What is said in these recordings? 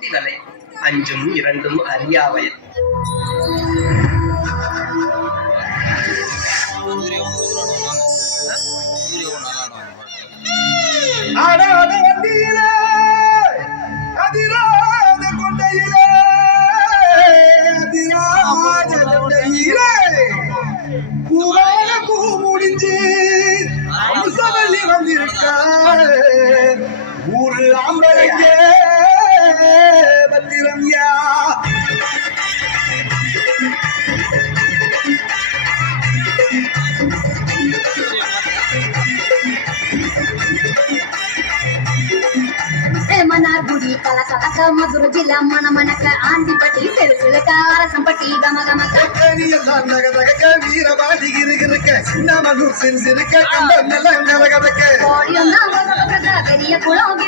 திவலை அஞ்சும் இரண்டும் அறியாவயல். ஆடாத வண்டியிலே அதிராத கொண்டையிலே அதிராத கொண்டையிலே பூவான பூ முடிஞ்சு அம்சவல்லி வந்திருக்க ஊரு ஆம்பளைங்க பத்திரம்யா. மன்னார்குடி கலக்கலக்க மதுரை ஜில்லா மணமணக்க ஆண்டிப்பட்டி சிறுசிலுக்க அரசம்பட்டி கமகமக்க வீரபாடி இருக்க சின்னமனூர் சிறுசிருக்க கண்டகதக்க பெரிய குளம்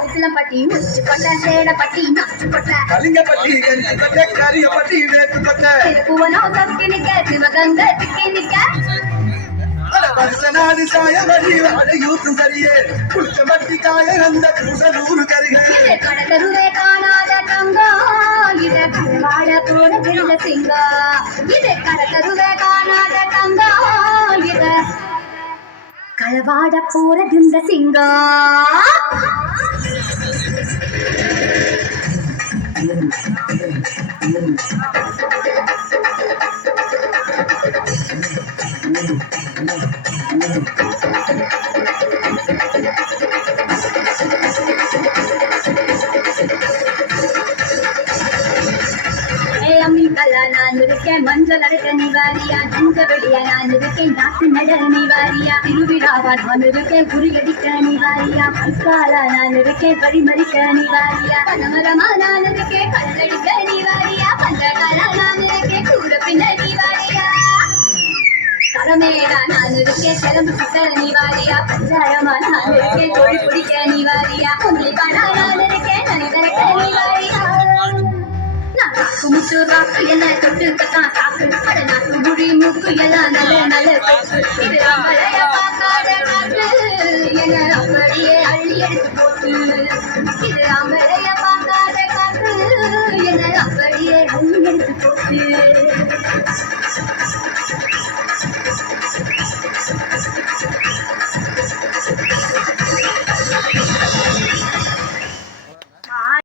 உசிலம்பட்டி உச்சிப்பட்ட சேடப்பட்டி நாச்சுப்பட்ட கலிங்கப்பட்டி கஞ்சிப்பட்ட கரியப்பட்டி வேட்டுப்பட்ட திருப்புவனம் தக்கி நிக்க சிவகங்கை திக்கி நிக்க வருஷனாதி சாயவழி யூத்தும் சரியே குளிச்சமட்டி காய அந்த குசலூரு கருகே கடலருவே காணாத தங்கம் இது வாழ கூட விழுந்த சிங்கம் இது கடலருவே காணாத தங்கம் இது களவாட போறதுந்த சிங்கம். நான் இருக்கேன் மஞ்சள் அரைக்க நிவாரியா நஞ்ச வெளிய நான் இருக்கேன் நாட்டு நட நிவாரியா திருவிழாவா நான் இருக்கேன் குறியடிக்க நிவாரியா பல்காலா நான் இருக்கேன் பரிமறிக்க நிவாரியா பனமரமா நான் இருக்கேன் கல்லடிக்க நிவாரியா பஞ்சகாலா நான் இருக்கேன் கூட பின்ன நிவாரியா கடமேடா நான் இருக்கேன் செலம்பு சுத்த நிவாரியா பஞ்சாயமா நான் இருக்கேன் கோழி பிடிக்க நிவாரியா குந்தி பணா நான் இருக்கேன் நனிதரக்க நிவாரியா. முச்சு ராக்கு எல்லாம் தொட்டுக்கத்தான் சாக்கு அட நாக்கு முடி மூக்கு எல்லாம் நல்ல நல்ல கொக்கு இது அம்பளைய பார்க்காத காற்று என்ன அப்படியே அள்ளி எடுத்து போட்டு இது அம்பளைய பார்க்காத காற்று என்ன அப்படியே அள்ளி எடுத்து போட்டு